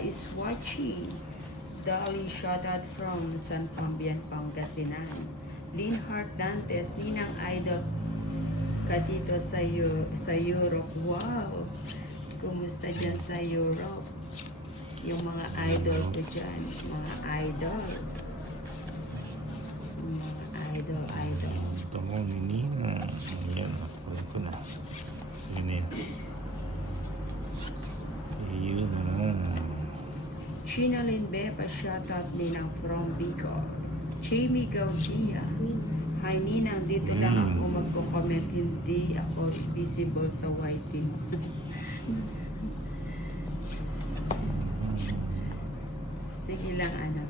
is watching. Dolly shoutout from San Pambian, Pangasinan. Linhart Dantes, Ninang Idol ka dito sa Europe. Wow! Kumusta dyan sa Europe? Yung mga idol ko dyan. Mga idol. Mga idol. Ito mo, Nina. Ayan, nakuha ko na. Sine. Ayun na. Chinalyn Bepa, shoutout Ninang from Bicol. Jamie Gaudia. Hi Ninang, dito lang ako magko-comment. Hindi ako visible sa whiting. Sige lang, ano.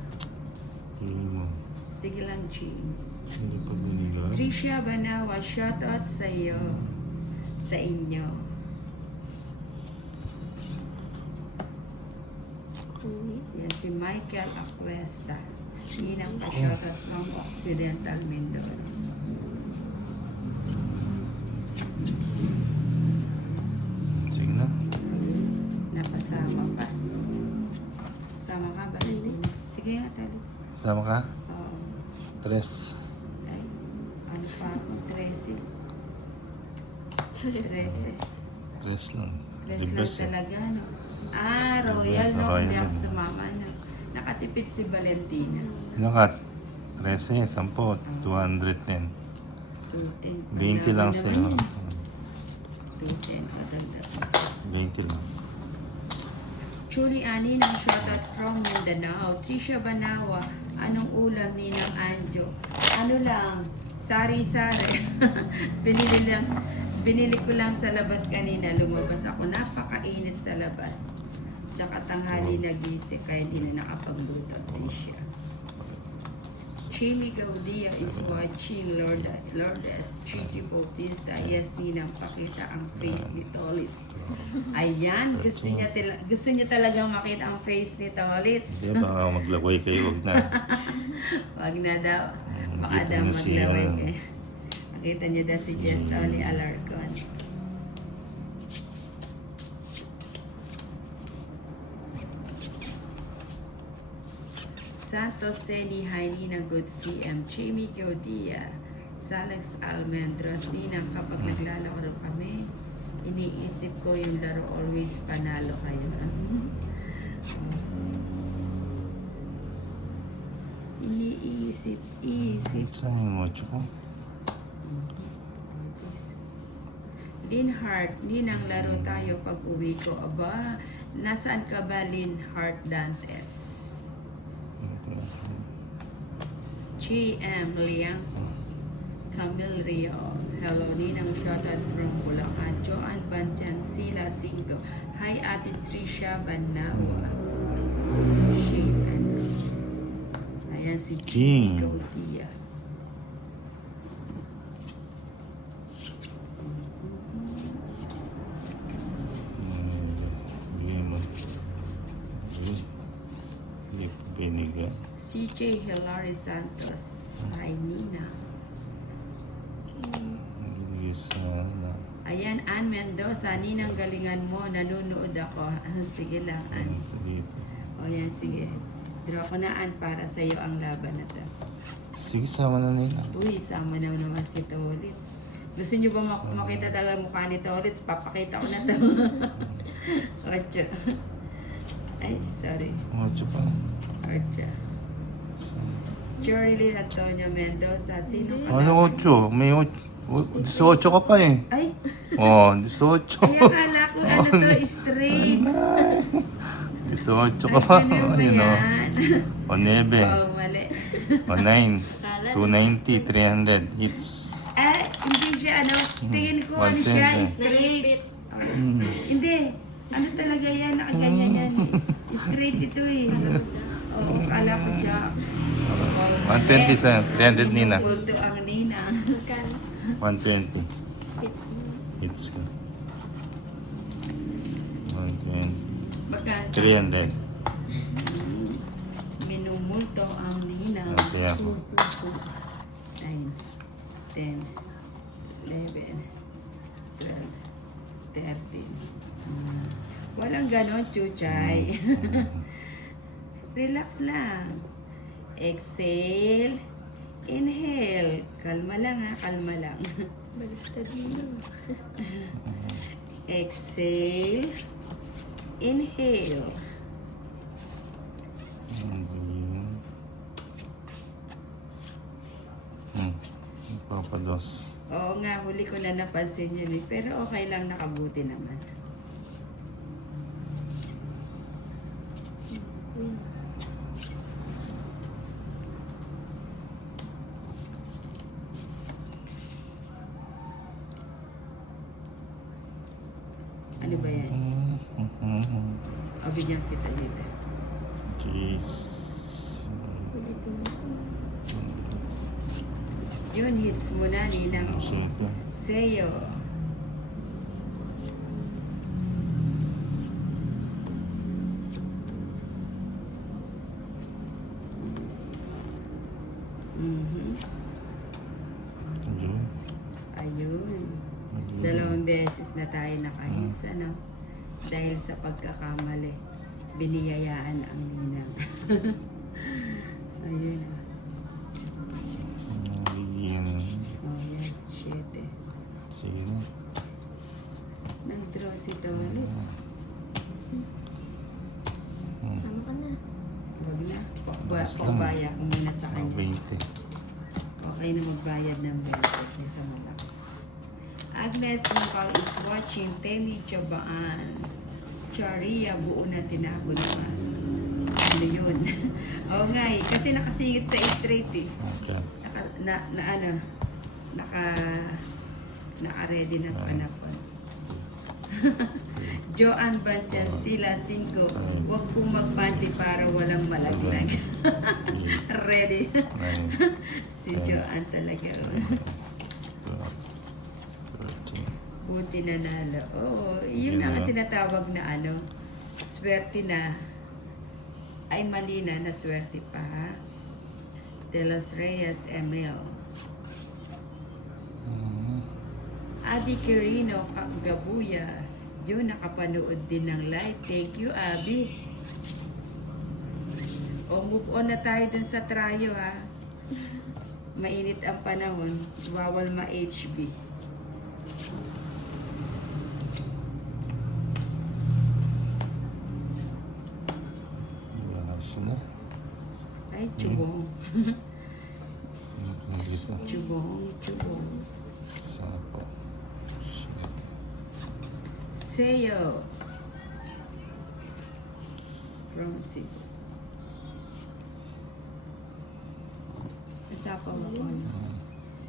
Sige lang, Ching. Hindi pa binigay. Trisha Banawa, shoutout sa iyo. Sa inyo. Yan si Michael Acuesta. Ninang pa-shoutout ng Occidental Mindoro. Sige na. Napasama ka. Sama ka ba? Sige nga, talit. Sama ka? Oo. Tres. Ay, ano pa ako? 13. 13. Tres lang. Tres lang Libres eh. talaga, no? Ah, Royal, Sa no? Royal Hindi ako din. sumama, no? Nakatipid si Valentina. Ilan ka? 13, 10, 210. 20 lang sa'yo. 210, o dagdag. 20 lang. Chuli Ani ng shoutout from Mindanao. Trisha Banawa, anong ulam ni ng Anjo? Ano lang, sari-sari. Binili ko lang sa labas kanina. Lumabas ako. Napakainit sa labas. Tsaka tanghali nagising kaya di na nakapagluto. Trisha. Chimi Gaudia is watching Lourdes Chichi Bautista. Yes, Ninang, pakita ang face ni Tolitz. Ayan, gusto niya talagang makita ang face ni Tolitz. Hindi, baka maglaway kayo. Huwag na. Wag na daw. Baka Makita daw niyo siya. maglaway kayo. Makita niyo daw si Jess ni Alarcon. Santos Seni, hi Ninang, good CM. Jamie Gaudia, Salex Almendros. Ninang, kapag naglalaro kami, iniisip ko yung laro, always panalo kayo. Iisip. Saan yung mocho ko? Linhart, Ninang, laro tayo pag uwi ko. Aba, nasaan ka ba, Linhart Dances? GM Liang Camille Rio. Hello, Ninang, shoutout from Bulacan. Joanne Banchan, Sila Cinco. Hi, Ate Trisha Banawa. Ayan si King. Gaudia. Bigyan mo. Hindi ko binigay. CJ Hilary Santos. Hi, Nina. Binigay sa ano. Ayan, Ann Mendoza. Ninang, galingan mo. Nanonood ako. Sige lang, Ann. Sige. O yan, sige. Draw ko na, Ann, para sa'yo ang laban na to. Sige, sama na nila. Uy, sama na naman si Tolitz. Gusto niyo ba makita talaga mukha ni Tolitz? Papakita ko na to. Ocho. Ay, sorry. Mocho pa. Ocho. Jorlyn Antonio Mendoza. Sino ka? Ano 8? May 18 ka pa eh. Ay, Oh, 18. kaya kala ko ano to, straight. 18 ka pa. Ay, Ayun o. yan. O 9. Oh, mali. O 9. 290, 300. It's... Hindi siya, ano, tingin ko, ano siya, 110. straight. Hindi. Ano talaga yan, nakaganyan yan eh. Straight ito eh. Oo, kala ko Jack. 120 sa 300 Nina. Bulto ang Nina. 120. It's... 120. Magkano? 300. Minumulto ang Nina. Okay ako. 9, 10, 11, 12, 13, Walang ganon, Chuchay. Relax lang. Exhale. Inhale. Kalma lang ha, kalma lang. Balistad mo. Exhale. Inhale. Papados. Oo nga, huli ko na napansin yun eh. Pero okay lang, nakabuti naman. Uy. Ano ba yan? O, bigyan kita dito. Jeez. Ulitin mo. Yun, hits mo na, Ninang. Shake. Seyo. Mhm. Ayun. Ayun. Ayun. Dalawang beses na tayo nakahits, ano? Dahil sa pagkakamali, biniyayaan ang Ninang. Ayun ah. Ayun. Oh, yan. Shit eh. Sino? Nag-draw si Tolitz. Sama ka na. Huwag na. Mas lang. Pakbaya ko muna sa kanya. 20. Okay na magbayad ng 20 sa malaki. Agnes Nicole is watching. Temi Chabaan. Charia, buo na tinago naman. Ano yun? Oo nga eh. Kasi nakasingit sa straight eh. Okay. Naka-ready ng panapon. Joanne Banchan, sila 5. Huwag pong magpanty para walang malaglag. Ready. Si Joanne talaga. Oh. 13. Buti nanalo. Oo, yun na ang tinatawag na ano, swerte na. Ay mali na swerte pa ha. De Los Reyes, Emil. Abby Quirino, Gabuya. Yun, nakapanood din ng live. Thank you, Abby. O, move on na tayo dun sa tryo, ha. Mainit ang panahon. Bawal ma-HB. Wala sila. Ay, chubong. Ano dito? Chubong. Sapo. Shit. Seyo. From 6. Nasapa mo ko.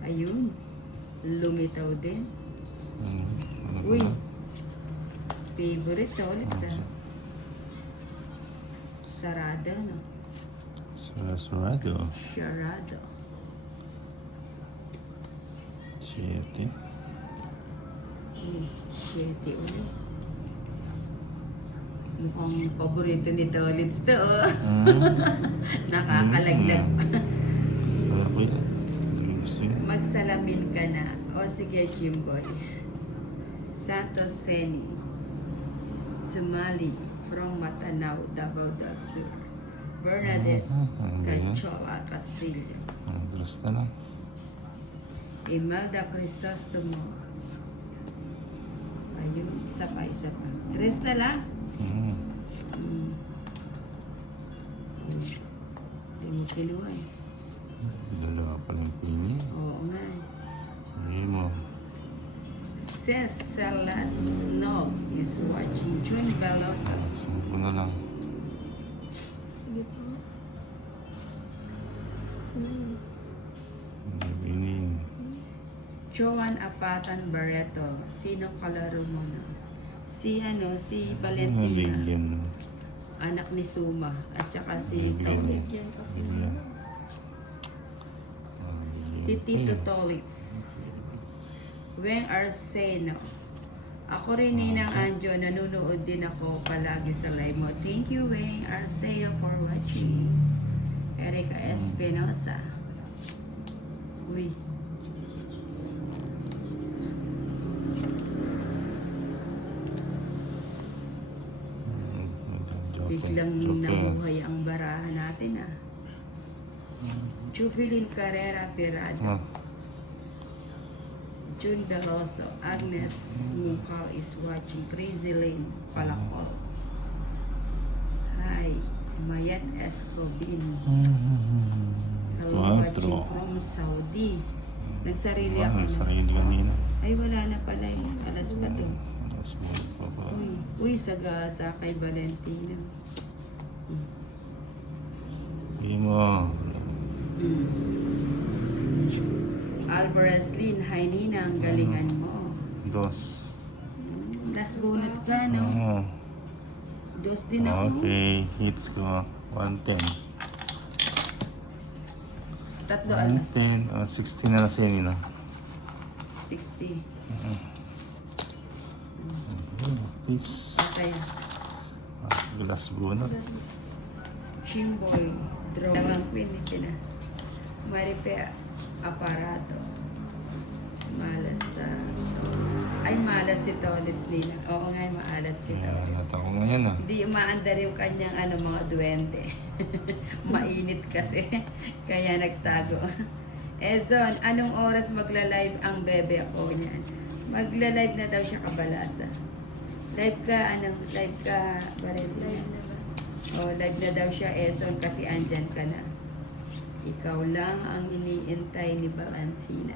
Ayun. Lumitaw din. Ano Uy. ba? Favorite sa ulit sa Sarada, no? Sarado. Charado. 7. 7 ulit. Mukhang paborito ni Tolitz to, oh. Nakakalaglag. Wala ko yan. Gusto yun. Magsalamin ka na. O sige, Jimboy. Santos Seni. Tumali from Matanao, Davao del Sur. Bernadette Cachola Castillo. Dress na lang. Imelda Crisostomo. Ayun, isa pa. Tres na lang. Mm. Hindi mo kinuha eh. Dalawa pa lang pinili. Oo nga eh. Hindi mo. Cesar Nog is watching. June Velosa. 5 na lang. Sige pa nga. Ito na yun. Hindi pinili. Joan Apatan Barreto. Sino kalaro mo na? Si Valentina. Lilian. Anak ni Suma. At saka si Lilian. Tolitz. Yan kasi. Lilian. Si Tito Tolitz. Weng Arseno. Ako rin Ninang Anjo, nanonood din ako palagi sa live mo. Thank you Weng Arseno for watching. Erica Espinosa. Uy. Okay. nabuhay ang barahan natin ah. Jubilin Carrera Pirado. Ah, June De Rosso, Agnes Mungkaw is watching. Crazy Lane, Palacol. Hi, Mayat Escobin. Hello, watching 4. from Saudi. Nagsarili Ah, ako na. sarili kanina. Ay, wala na pala eh. Alas pa to. Alas mo pa pa. Uy, sa kay Valentino. Hindi mo. Alvarez Lin, hi Nina, ang galingan mo. 2. Last bunot ka, no? Oo. Dos din ako. Okay, hits ko. 110. Tatlo alas. 110. 16 na sa inyo, no? 60. Please. Okay. Glass bunot. Chimboy. Draw. Dalawang queen ito na. Marife Aparato. Malas sa... Ay, malas si Tolitz nila. Oo nga, maalat si Yan, Tolitz. natako ngayon, ah. Hindi umaandar yung kanyang mga duwende. Mainit kasi. Kaya nagtago. Ezon, anong oras magla-live ang bebe ko niyan? Magla-live na daw siya kabalasa. Live ka, live ka, Valentine. Live na ba? Oh, live na daw siya, Ezon, kasi andyan ka na. Ikaw lang ang iniintay ni Valentina.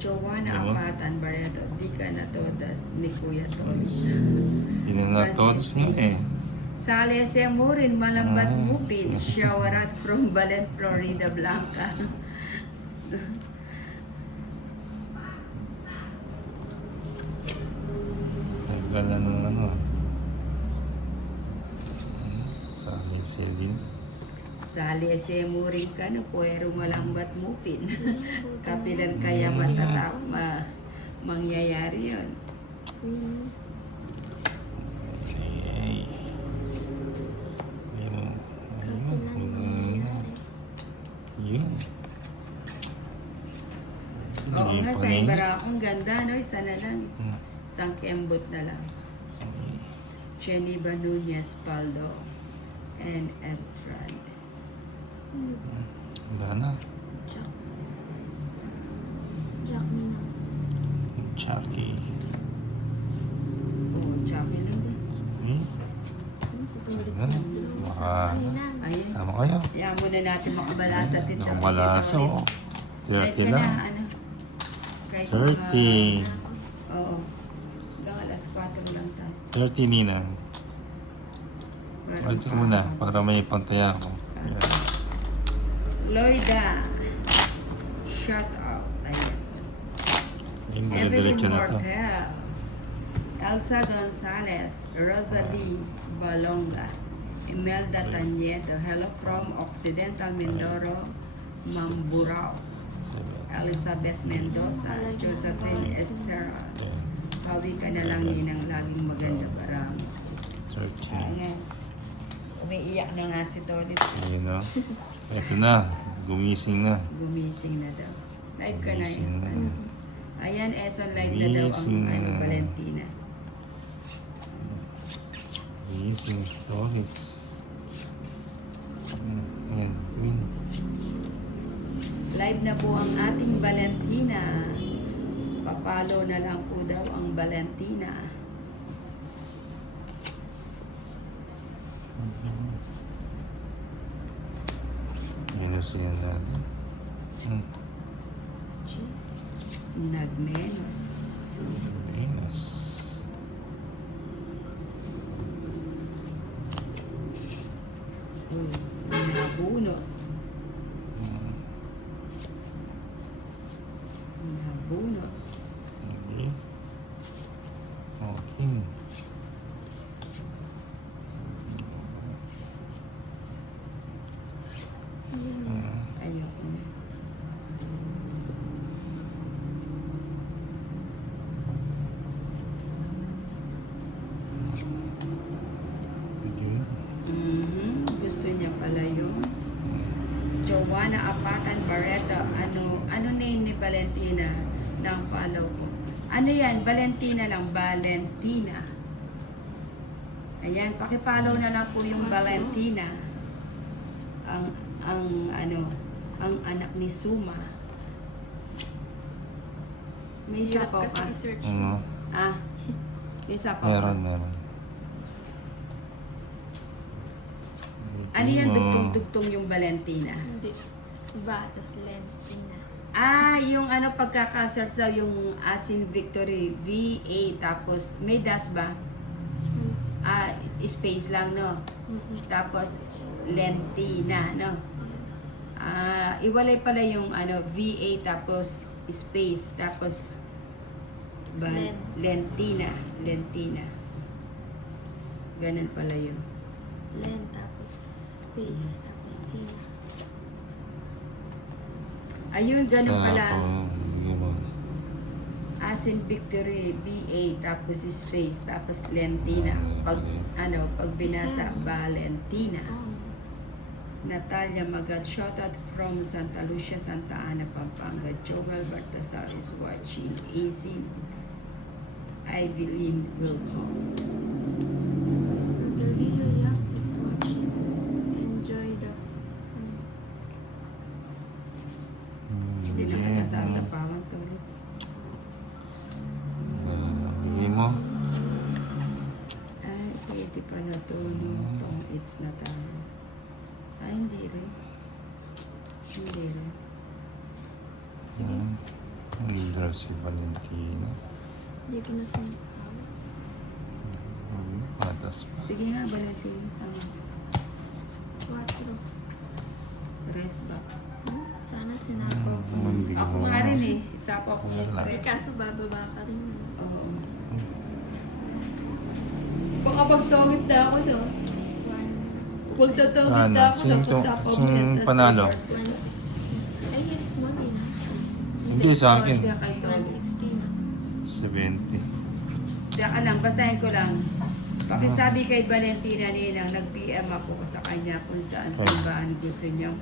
Joanna Ano? Apatan Barreto, di ka na todas ni Kuya Tolis. Hindi na todos nga eh. Sale Semurin, Malambat Ah. Mupin, Shawarat from Balen, Florida Blanca. Nagkala ng ano. Sa Celine. Sale Semurin ka no, puwero Malambat Mupin. Kapilan kaya mangyayari yun. Okay. Ayun. Ayun. Yun. Oo nga, sa Hindi pa ibara akong ganda, no? Isa na lang. Hmm. Isang kembot na lang. Cheniba Nunez Paldo and Efran. Wala na. Jack. Jack Nina. Chucky. Oh, Chapilin din. Hmm? Si Tulid Ano? sa Baka- Ayun. Sama kayo. Kaya muna natin makabalasa din sa Nakamalaso. ulit. 30 Live ka lang. na, ano? Kahit 30. Oo. Hanggang alas 4 lang tayo. 30 Ninang. Para Ito muna, para may pantaya ako. Yan. Loida. Shout out. Ayan. Yung Evelyn dire-diretso na to. Mortel. Elsa Gonzalez. Rosalie Balonga. Imelda Tanieto. Hello from Occidental Mindoro, Mamburao. Elizabeth Mendoza. Josephine Estera. Hawi ka na lang ninang laging maganda parang. 30. Ayan. Umiiyak na nga si Tolit. Ayun na. Ito na. Gumising na. Gumising na daw. Live ka na Gumising yun. na. Ayan, Eson, live na daw ang Gumising na. Valentina. Gumising. Tolits. Ayan. Win. Live na po ang ating Valentina. Papalo na lang po daw ang Valentina. Minus yan natin. Cheese. Nagmenos. Minus. Uy, nabunot. Nabunot. Okay. Okay. Ayoko na. Yun. Gusto niya pala yun. Joanna Apatan Barreto. Ano name ni Valentina ng follow ko? Ano yan? Valentina lang. Valentina. Ayan, pakipollow na lang po yung Valentina. Ang anak ni Suma. May isa Hirap po kasi ka. i-search. Ano? Ah, may isa pa Meron, po. meron. Ano yan? Mo. Dugtong-dugtong yung Valentina. Hindi. Iba, tas Lentina. Ah, yung ano pagkakasearch daw yung Asin Victory VA tapos may dash ba? Ah, space lang no. Tapos Lentina no. Yes. Ah, iwalay pala yung ano VA tapos space tapos Len. Lentina. Ganun pala yun. Len, tapos space, tapos Tina. Ayun, ganun Sa pala. ako, bigyan mo. Asin Victory VA tapos space tapos Lentina. Pag pag binasa Valentina. Song. Natalia Magad, shoutout from Santa Lucia, Santa Ana, Pampanga. Joel Baltasar is watching. Azin Evelyn welcome. Rogelio Yap is watching. Enjoy the... Hindi na kita sasapawan to. Bigyan mo. Ay, pwede pala to. No? Tong it's na tayo. Ay, hindi rin. Hindi rin. Ang leader si Valentina. Hindi ko na sinabi. Patas pa. Sige nga, Valentina. Sama. 4. Rest back. Sana sinapro ko. Ako nga rin eh. Isa pa ako yung Wala. Eh, rest. kaso bababa ka rin. Oo. Baka magtawid na ako, no? 1. Magtatawid Ano? na ako. Sino panalo? 160. Ay, yes, mo rin. Hindi sa akin. 160 na. 70. Diyan ka lang, basahin ko lang. Pakisabi kay Valentina Ninang, nag-PM ako sa kanya kung saan Okay. simbahan gusto niyang